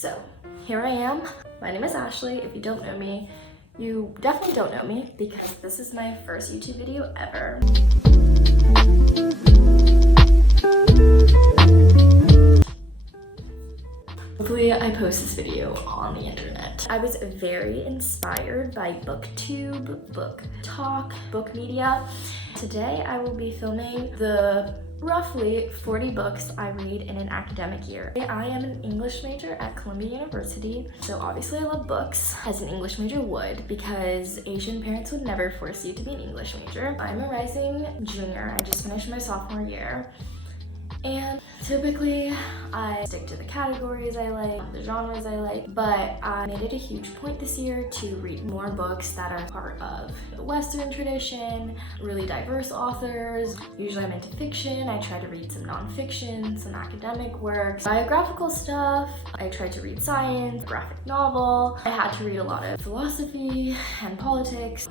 So here I am. My name is Ashley. If you don't know me, you definitely don't know me because this is my first YouTube video ever. Hopefully I post this video on the internet. I was very inspired by BookTube, Book Talk, Book Media. Today I will be filming the roughly 40 books I read in an academic year. I am an English major at Columbia University, so obviously I love books, as an English major would, because Asian parents would never force you to be an English major. I'm a rising junior. I just finished my sophomore year. And typically I stick to the categories I like, the genres I like, but I made it a huge point this year to read more books that are part of the Western tradition, really diverse authors. Usually I'm into fiction. I try to read some nonfiction, some academic works, biographical stuff. I tried to read science, graphic novel. I had to read a lot of philosophy and politics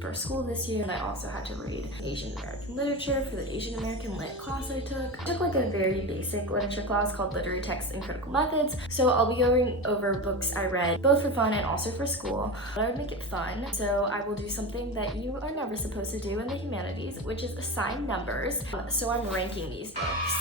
for school this year, and I also had to read Asian American literature for the Asian American lit class I took. I took like a very basic literature class called Literary Texts and Critical Methods, so I'll be going over books I read both for fun and also for school. But I would make it fun, so I will do something that you are never supposed to do in the humanities, which is assign numbers. So I'm ranking these books.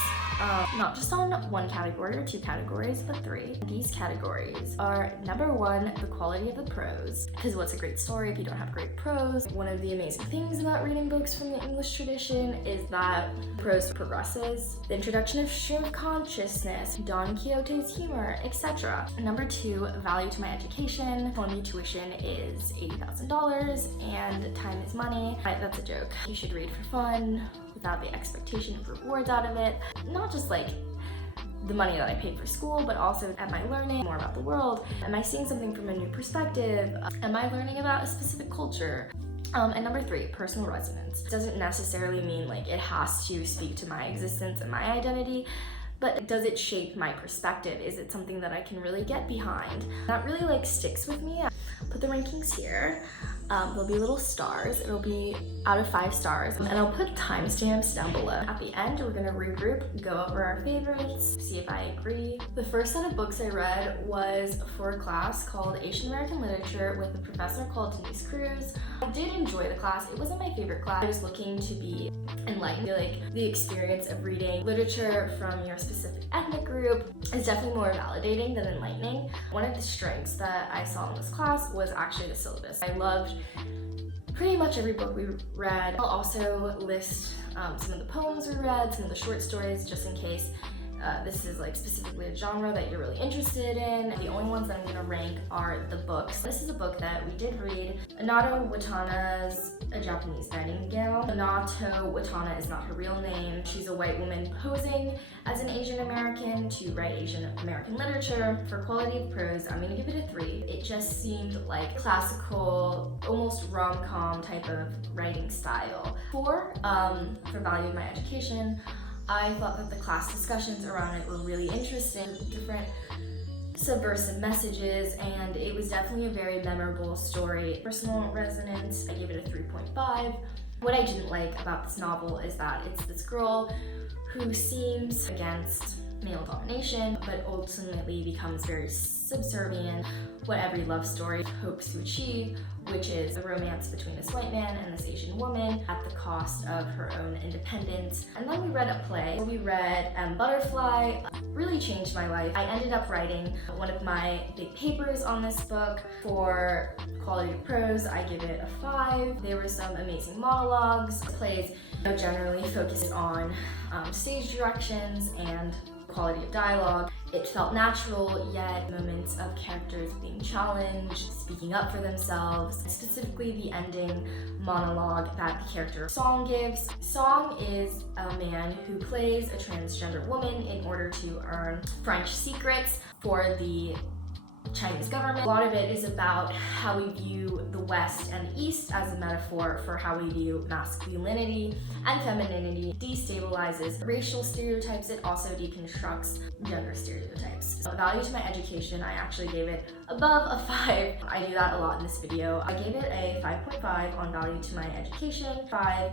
Not just on one category or two categories, but three. These categories are number one, the quality of the prose. Because what's a great story if you don't have great prose? One of the amazing things about reading books from the English tradition is that prose progresses. The introduction of stream of consciousness, Don Quixote's humor, etc. Number two, value to my education. Columbia tuition is $80,000 and time is money. That's a joke. You should read for fun, without the expectation of rewards out of it. Not just like the money that I paid for school, but also am I learning more about the world? Am I seeing something from a new perspective? Am I learning about a specific culture? And number three, personal resonance. It doesn't necessarily mean like it has to speak to my existence and my identity, but does it shape my perspective? Is it something that I can really get behind? That really like sticks with me. I'll put the rankings here. There'll be little stars. It'll be out of 5 stars. And I'll put timestamps down below. At the end, we're gonna regroup, go over our favorites, see if I agree. The first set of books I read was for a class called Asian American Literature with a professor called Denise Cruz. I did enjoy the class. It wasn't my favorite class. I was looking to be enlightened. I feel like the experience of reading literature from your specific ethnic group is definitely more validating than enlightening. One of the strengths that I saw in this class was actually the syllabus. I loved pretty much every book we read. I'll also list some of the poems we read, some of the short stories, just in case this is like specifically a genre that you're really interested in. The only ones that I'm gonna rank are the books. This is a book that we did read. Anato Watana's A Japanese Nightingale. Anato Watana is not her real name. She's a white woman posing as an Asian American to write Asian American literature. For quality of prose, I'm gonna give it a 3. It just seemed like classical, almost rom-com type of writing style. 4, for value of my education, I thought that the class discussions around it were really interesting, different subversive messages, and it was definitely a very memorable story. Personal resonance, I gave it a 3.5. What I didn't like about this novel is that it's this girl who seems against male domination, but ultimately becomes very subservient what every love story hopes to achieve, which is a romance between this white man and this Asian woman at the cost of her own independence. And then we read a play. We read Butterfly. Really changed my life. I ended up writing one of my big papers on this book. For quality of prose, I give it a 5. There were some amazing monologues. The plays generally focuses on stage directions and quality of dialogue. It felt natural, yet moments of characters being challenged, speaking up for themselves, specifically the ending monologue that the character Song gives. Song is a man who plays a transgender woman in order to earn French secrets for the Chinese government. A lot of it is about how we view the West and the East as a metaphor for how we view masculinity and femininity. Destabilizes racial stereotypes. It also deconstructs gender stereotypes. So value to my education, I actually gave it above a 5. I do that a lot in this video. I gave it a 5.5 on value to my education, 5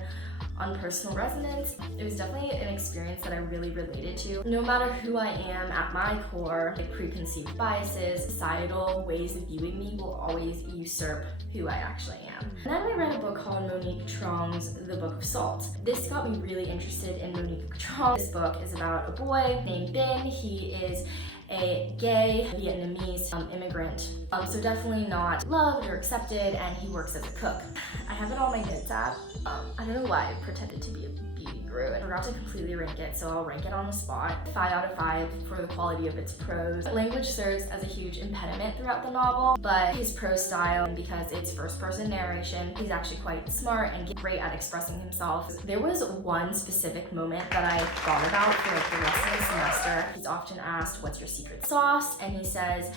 On personal resonance, it was definitely an experience that I really related to. No matter who I am at my core, like preconceived biases, societal ways of viewing me will always usurp who I actually am. And then I read a book called Monique Truong's The Book of Salt. This got me really interested in Monique Truong. This book is about a boy named Bin. He is a gay Vietnamese immigrant. So definitely not loved or accepted, and he works as a cook. I have it on my notes app. I don't know why I pretended to be a beauty guru. I forgot to completely rank it, so I'll rank it on the spot. 5 out of 5 for the quality of its prose. Language serves as a huge impediment throughout the novel, but his prose style, and because it's first-person narration, he's actually quite smart and great at expressing himself. There was one specific moment that I thought about for like the rest of the semester. He's often asked, "What's your secret sauce?" And he says,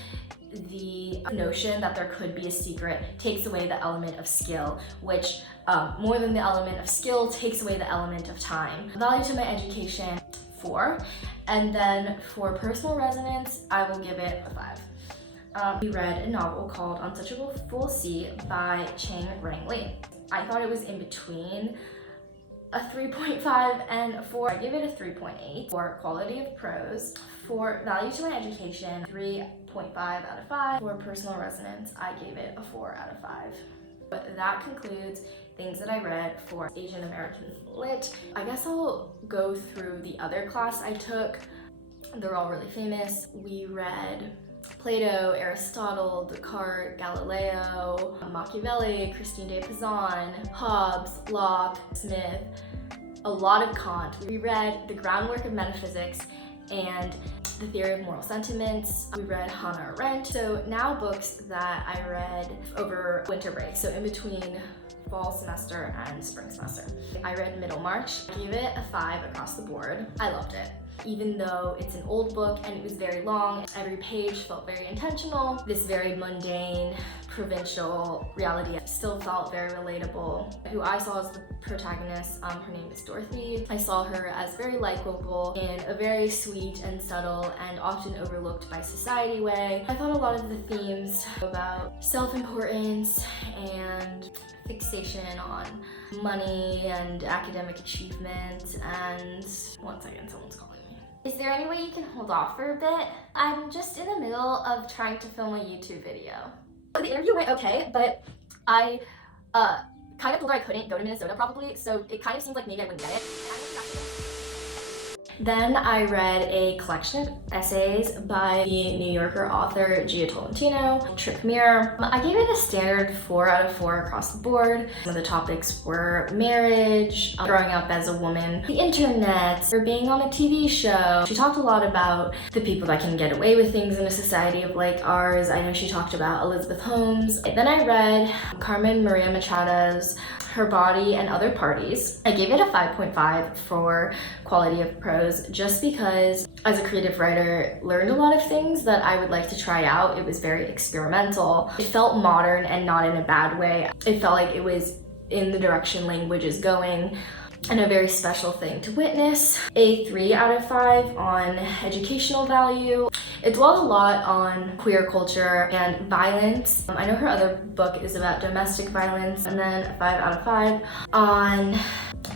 the notion that there could be a secret takes away the element of skill, which more than the element of skill takes away the element of time. Value to my education, 4. And then for personal resonance, I will give it a 5. We read a novel called Untouchable Full Sea by Chiang Lee. I thought it was in between a 3.5 and a 4. I give it a 3.8 for quality of prose. For value to my education, 3.5 out of 5. For personal resonance, I gave it a 4 out of 5. But that concludes things that I read for Asian American Lit. I guess I'll go through the other class I took. They're all really famous. We read Plato, Aristotle, Descartes, Galileo, Machiavelli, Christine de Pizan, Hobbes, Locke, Smith, a lot of Kant. We read The Groundwork of Metaphysics and The Theory of Moral Sentiments. We read Hannah Arendt. So now books that I read over winter break, so in between fall semester and spring semester. I read Middlemarch. I gave it a 5 across the board. I loved it. Even though it's an old book and it was very long, every page felt very intentional. This very mundane, provincial reality still felt very relatable. Who I saw as the protagonist, her name is Dorothy. I saw her as very likable in a very sweet and subtle and often overlooked by society way. I thought a lot of the themes about self-importance and fixation on money and academic achievement and... One second, someone's calling me. Is there any way you can hold off for a bit? I'm just in the middle of trying to film a YouTube video. The interview went okay, but I kind of told her I couldn't go to Minnesota probably, so it kind of seems like maybe I wouldn't get it. Then I read a collection of essays by the New Yorker author Gia Tolentino, Trick Mirror. I gave it a standard 4 out of 4 across the board. Some of the topics were marriage, growing up as a woman, the internet, or being on a TV show. She talked a lot about the people that can get away with things in a society of like ours. I know she talked about Elizabeth Holmes. Then I read Carmen Maria Machado's Her Body and Other Parties. I gave it a 5.5 for quality of prose just because as a creative writer, learned a lot of things that I would like to try out. It was very experimental. It felt modern and not in a bad way. It felt like it was in the direction language is going and a very special thing to witness. A 3 out of 5 on educational value. It dwelled a lot on queer culture and violence. I know her other book is about domestic violence, and then a 5 out of 5 on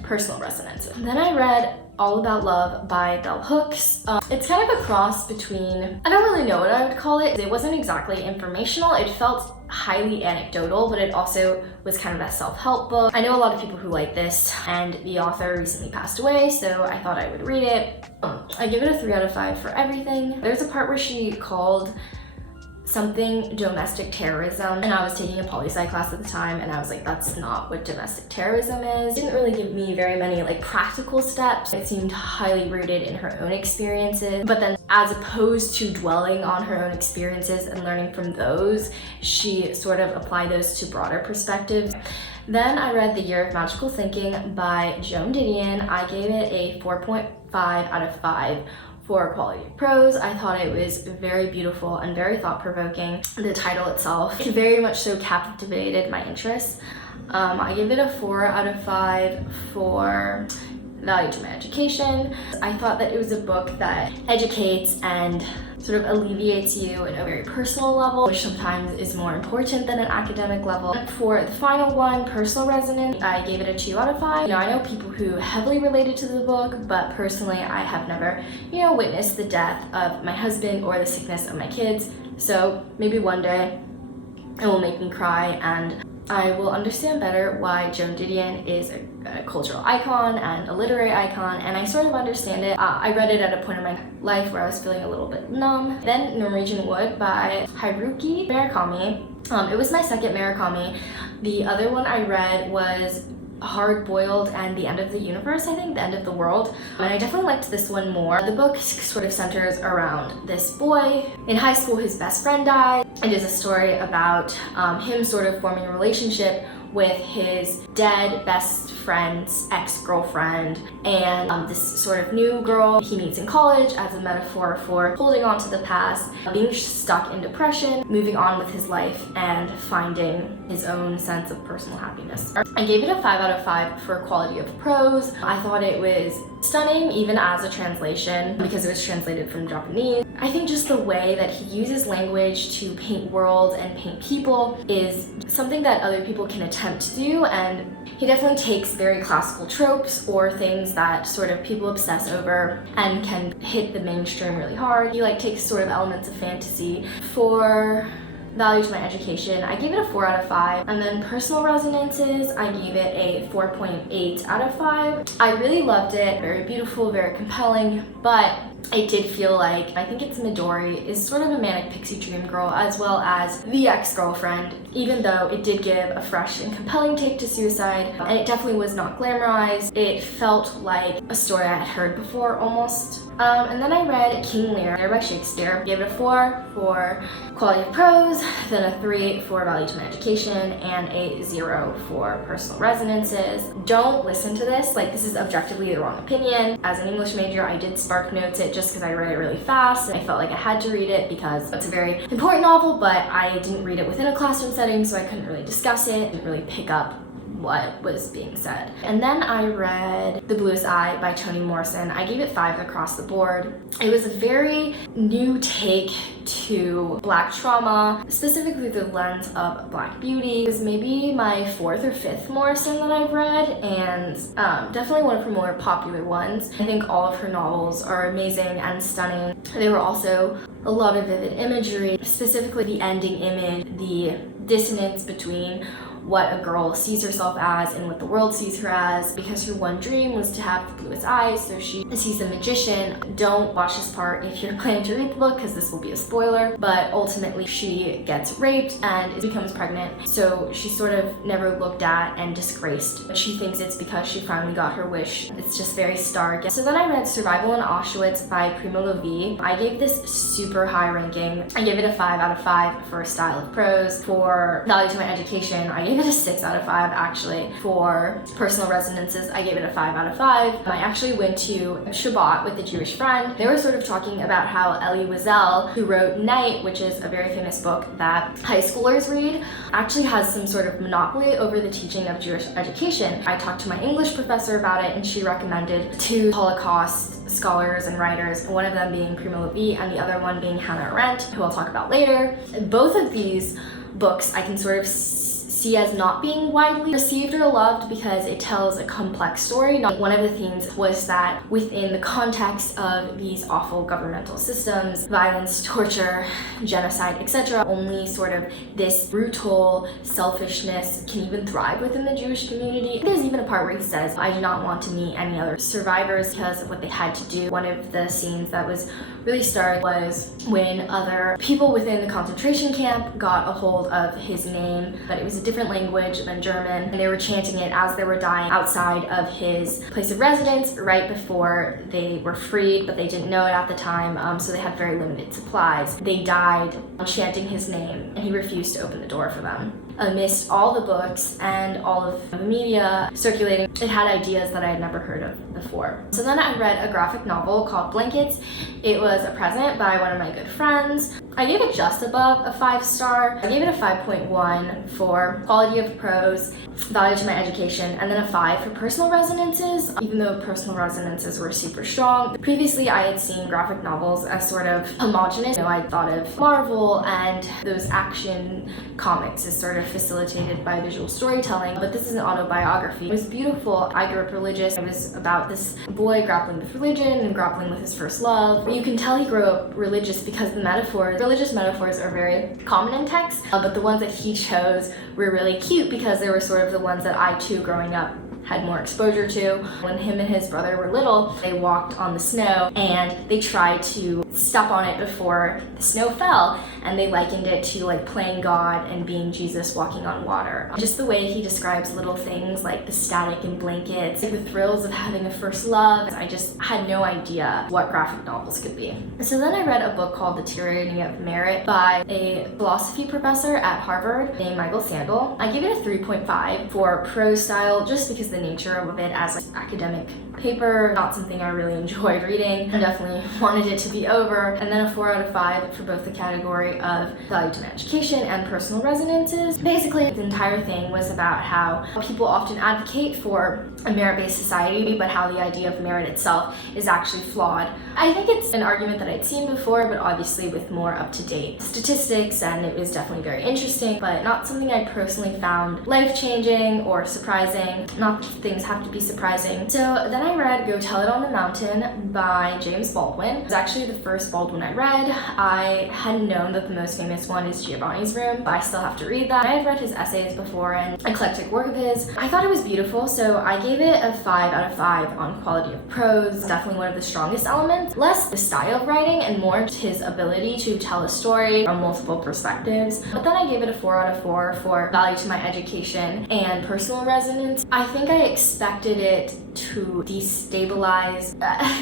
personal resonance. And then I read All About Love by Bell Hooks. It's kind of a cross between, I don't really know what I would call it. It wasn't exactly informational. It felt highly anecdotal, but it also was kind of a self-help book. I know a lot of people who like this, and the author recently passed away, so I thought I would read it. I give it a 3 out of 5 for everything. There's a part where she called something domestic terrorism, and I was taking a poli-sci class at the time, and I was like, that's not what domestic terrorism is. It didn't really give me very many like practical steps. It seemed highly rooted in her own experiences, but then as opposed to dwelling on her own experiences and learning from those, she sort of applied those to broader perspectives. Then I read The Year of Magical Thinking by Joan Didion. I gave it a 4.5 out of 5 for quality of prose. I thought it was very beautiful and very thought-provoking. The title itself very much so captivated my interest. I gave it a 4 out of 5 for value to my education. I thought that it was a book that educates and sort of alleviates you at a very personal level, which sometimes is more important than an academic level. For the final one, Personal Resonance, I gave it a 2 out of 5. I know people who heavily related to the book, but personally I have never, witnessed the death of my husband or the sickness of my kids. So maybe one day it will make me cry and I will understand better why Joan Didion is a cultural icon and a literary icon, and I sort of understand it. I read it at a point in my life where I was feeling a little bit numb. Then Norwegian Wood by Haruki Murakami. It was my second Murakami. The other one I read was Hard Boiled and The End of the Universe, I think, The End of the World. And I definitely liked this one more. The book sort of centers around this boy. In high school, his best friend died. It is a story about him sort of forming a relationship with his dead best friend's ex-girlfriend and this sort of new girl he meets in college as a metaphor for holding on to the past, being stuck in depression, moving on with his life, and finding his own sense of personal happiness. I gave it a 5 out of 5 for quality of prose. I thought it was stunning even as a translation because it was translated from Japanese. I think just the way that he uses language to paint worlds and paint people is something that other people can attempt to do, and he definitely takes very classical tropes or things that sort of people obsess over and can hit the mainstream really hard. He takes sort of elements of fantasy. For Value to My Education, I gave it a 4 out of 5. And then Personal Resonances, I gave it a 4.8 out of 5. I really loved it. Very beautiful, very compelling, but I did feel like, I think it's Midori, is sort of a manic pixie dream girl as well as the ex-girlfriend, even though it did give a fresh and compelling take to suicide, and it definitely was not glamorized. It felt like a story I had heard before almost. And then I read King Lear by Shakespeare. Gave it a 4 for quality of prose, then a 3 for Value to My Education, and a 0 for Personal Resonances. Don't listen to this, this is objectively the wrong opinion. As an English major, I did spark notes it just because I read it really fast, and I felt like I had to read it because it's a very important novel, but I didn't read it within a classroom setting, so I couldn't really discuss it, didn't really pick up what was being said. And then I read The Bluest Eye by Toni Morrison. I gave it 5 across the board. It was a very new take to Black trauma, specifically the lens of Black beauty. It was maybe my 4th or 5th Morrison that I've read, and definitely one of her more popular ones. I think all of her novels are amazing and stunning. They were also a lot of vivid imagery, specifically the ending image, the dissonance between what a girl sees herself as and what the world sees her as, because her one dream was to have the bluest eyes, so she sees a magician. Don't watch this part if you're planning to read the book because this will be a spoiler, but ultimately she gets raped and becomes pregnant, so she's sort of never looked at and disgraced, but she thinks it's because she finally got her wish. It's just very stark. So then I read Survival in Auschwitz by Primo Levi. I gave this super high ranking. I gave it a 5 out of 5 for style of prose. For Value to My Education, I gave it a 6 out of 5 actually. For Personal Resonances, I gave it a 5 out of 5. I actually went to Shabbat with a Jewish friend. They were sort of talking about how Elie Wiesel, who wrote Night, which is a very famous book that high schoolers read, actually has some sort of monopoly over the teaching of Jewish education. I talked to my English professor about it, and she recommended 2 Holocaust scholars and writers, one of them being Primo Levi and the other one being Hannah Arendt, who I'll talk about later. Both of these books I can sort of see as not being widely received or loved because it tells a complex story. One of the themes was that within the context of these awful governmental systems, violence, torture, genocide, etc., only sort of this brutal selfishness can even thrive within the Jewish community. There's even a part where he says, I do not want to meet any other survivors because of what they had to do. One of the scenes that was really stark was when other people within the concentration camp got a hold of his name, but it was a different language than German, and they were chanting it as they were dying outside of his place of residence right before they were freed, but they didn't know it at the time, so they had very limited supplies. They died chanting his name, and he refused to open the door for them. Amidst all the books and all of the media circulating, it had ideas that I had never heard of before. So then I read a graphic novel called Blankets. It was a present by one of my good friends. I gave it just above a 5-star. I gave it a 5.1 for 4, quality of prose, value to my education, and then a 5 for personal resonances, even though personal resonances were super strong. Previously, I had seen graphic novels as sort of homogenous. I thought of Marvel and those action comics as sort of facilitated by visual storytelling, but this is an autobiography. It was beautiful. I grew up religious. It was about this boy grappling with religion and grappling with his first love. You can tell he grew up religious because the religious metaphors are very common in text, but the ones that he chose were really cute because they were sort of the ones that I too, growing up, had more exposure to. When him and his brother were little, they walked on the snow and they tried to step on it before the snow fell, and they likened it to like playing God and being Jesus walking on water. Just the way he describes little things like the static and blankets, like the thrills of having a first love. I just had no idea what graphic novels could be. So then I read a book called The Tyranny of Merit by a philosophy professor at Harvard named Michael Sandel. I gave it a 3.5 for prose style just because the nature of it as an academic paper, not something I really enjoyed reading. I definitely wanted it to be over. And then a 4 out of 5 for both the category of value to my education and personal resonances. Basically, the entire thing was about how people often advocate for a merit-based society, but how the idea of merit itself is actually flawed. I think it's an argument that I'd seen before, but obviously with more up-to-date statistics, and it was definitely very interesting, but not something I personally found life-changing or surprising. Not that things have to be surprising. So then I read Go Tell It on the Mountain by James Baldwin. It was actually the first Baldwin I read. I had known that the most famous one is Giovanni's Room, but I still have to read that. I had read his essays before and eclectic work of his. I thought it was beautiful, so I gave it a 5 out of 5 on quality of prose. Definitely one of the strongest elements. Less the style of writing and more his ability to tell a story from multiple perspectives. But then I gave it a 4 out of 4 for value to my education and personal resonance. I think I expected it to destabilize.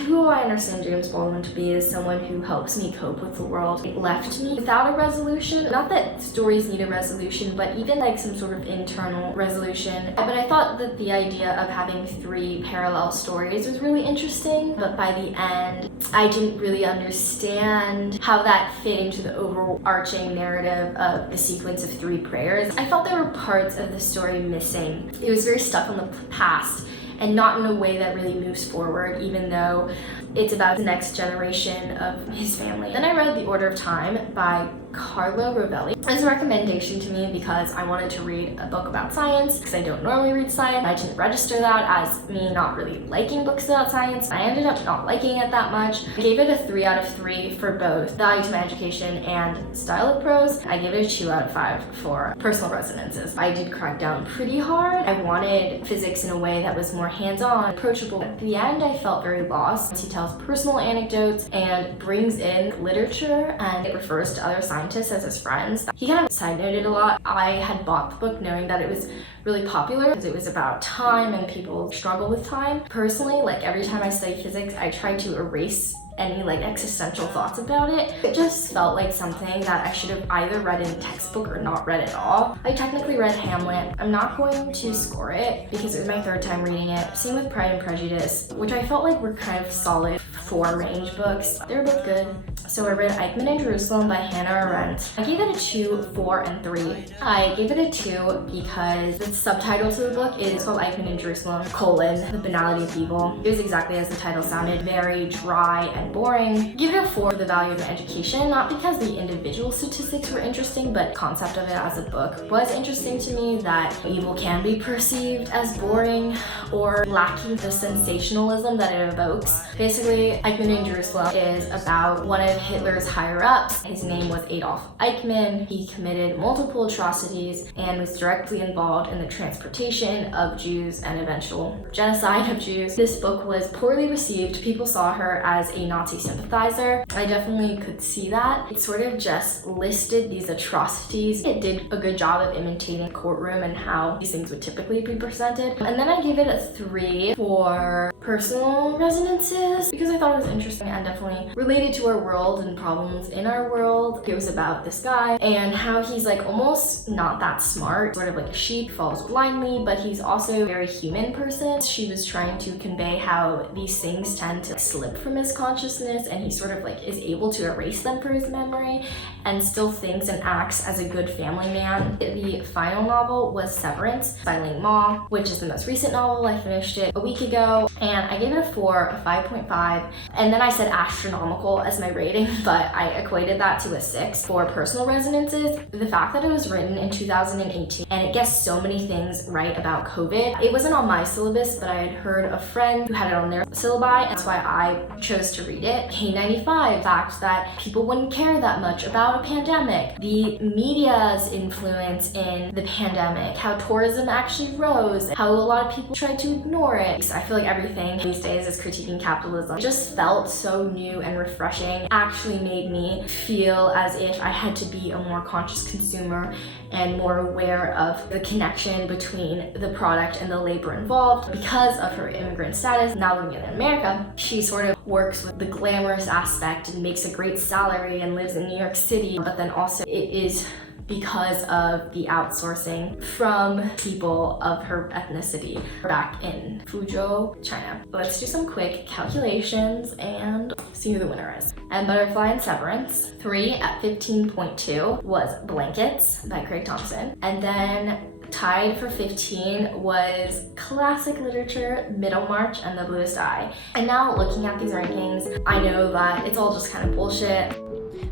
Who I understand James Baldwin to be is someone who helps me cope with the world. It left me without a resolution. Not that stories need a resolution, but even like some sort of internal resolution. But I thought that the idea of having 3 parallel stories was really interesting, but by the end, I didn't really understand how that fit into the overarching narrative of the sequence of 3 prayers. I felt there were parts of the story missing. It was very stuck on the past and not in a way that really moves forward, even though it's about the next generation of his family. Then I read The Order of Time by Carlo Rovelli. It was a recommendation to me because I wanted to read a book about science, because I don't normally read science. I didn't register that as me not really liking books about science. I ended up not liking it that much. I gave it a 3 out of 3 for both value to my education and style of prose. I gave it a 2 out of 5 for personal resonances. I did crack down pretty hard. I wanted physics in a way that was more hands-on, approachable. At the end, I felt very lost. He tells personal anecdotes and brings in literature, and it refers to other scientists as his friends. He kind of side noted a lot. I had bought the book knowing that it was really popular because it was about time and people struggle with time. Personally, like every time I study physics, I try to erase any like existential thoughts about it. It just felt like something that I should have either read in a textbook or not read at all. I technically read Hamlet. I'm not going to score it because it was my 3rd time reading it. Same with Pride and Prejudice, which I felt like were kind of solid 4-range books. They were both good. So I read Eichmann In Jerusalem by Hannah Arendt. I gave it a 2, 4, and 3. I gave it a 2 because the subtitle to the book is called Eichmann In Jerusalem, the Banality of Evil. It was exactly as the title sounded, very dry and boring. Give it a 4 for the value of an education, not because the individual statistics were interesting, but the concept of it as a book was interesting to me, that evil can be perceived as boring or lacking the sensationalism that it evokes. Basically, Eichmann In Jerusalem is about one of Hitler's higher-ups. His name was Adolf Eichmann. He committed multiple atrocities and was directly involved in the transportation of Jews and eventual genocide of Jews. This book was poorly received. People saw her as a Nazi sympathizer. I definitely could see that. It sort of just listed these atrocities. It did a good job of imitating courtroom and how these things would typically be presented. And then I gave it a 3 for personal resonances because I thought thought it was interesting and definitely related to our world and problems in our world. It was about this guy and how he's like almost not that smart, sort of like a sheep, follows blindly, but he's also a very human person. She was trying to convey how these things tend to slip from his consciousness and he sort of like is able to erase them from his memory and still thinks and acts as a good family man. The final novel was Severance by Linmark, which is the most recent novel. I finished it a week ago and I gave it a 4, a 5.5, and then I said astronomical as my rating, but I equated that to a 6 for personal resonances. The fact that it was written in 2018 and it gets so many things right about COVID. It wasn't on my syllabus, but I had heard a friend who had it on their syllabi, and that's why I chose to read it. K95, the fact that people wouldn't care that much about a pandemic, the media's influence in the pandemic, how tourism actually rose, how a lot of people tried to ignore it. I feel like everything these days is critiquing capitalism. It just felt so new and refreshing. Actually made me feel as if I had to be a more conscious consumer and more aware of the connection between the product and the labor involved. Because of her immigrant status, now living in America, she sort of works with the glamorous aspect and makes a great salary and lives in New York City, but then also it is because of the outsourcing from people of her ethnicity back in Fuzhou, China. Let's do some quick calculations and see who the winner is. And Butterfly and Severance. 3 at 15.2 was Blankets by Craig Thompson. And then tied for 15 was classic literature, Middlemarch and the Bluest Eye. And now looking at these rankings, I know that it's all just kind of bullshit.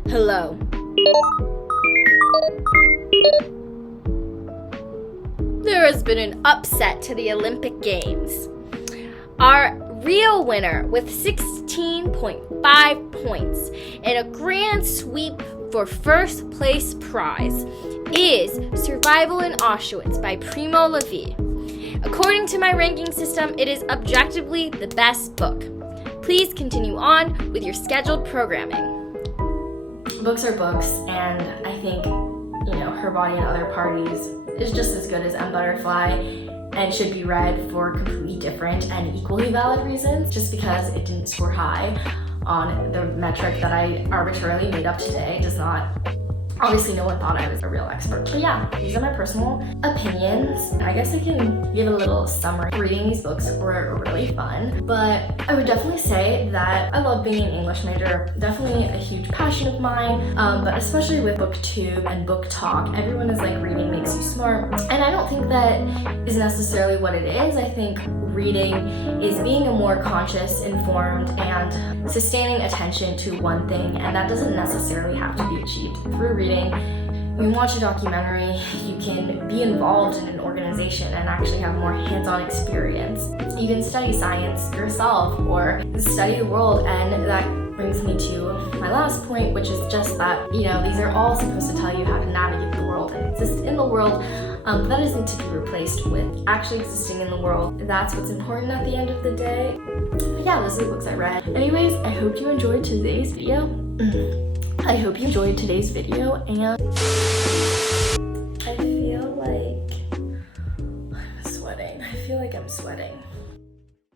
Hello. There has been an upset to the Olympic Games. Our real winner with 16.5 points and a grand sweep for first place prize is Survival in Auschwitz by Primo Levi. According to my ranking system, it is objectively the best book. Please continue on with your scheduled programming. Books are books, and I think, Her Body and Other Parties is just as good as M. Butterfly and should be read for completely different and equally valid reasons. Just because it didn't score high on the metric that I arbitrarily made up today does not... Obviously, no one thought I was a real expert. But yeah, these are my personal opinions. I guess I can give a little summary. Reading these books were really fun, but I would definitely say that I love being an English major. Definitely a huge passion of mine, but especially with BookTube and Book Talk, everyone is like reading makes you smart. And I don't think that is necessarily what it is. I think reading is being a more conscious, informed, and sustaining attention to one thing, and that doesn't necessarily have to be achieved through reading. You can watch a documentary, you can be involved in an organization and actually have more hands-on experience. You can study science yourself or study the world, and that brings me to my last point, which is just that, these are all supposed to tell you how to navigate the world and exist in the world. That isn't to be replaced with actually existing in the world. That's what's important at the end of the day. But yeah, those are the books I read. Anyways, I hope you enjoyed today's video. and I feel like I'm sweating.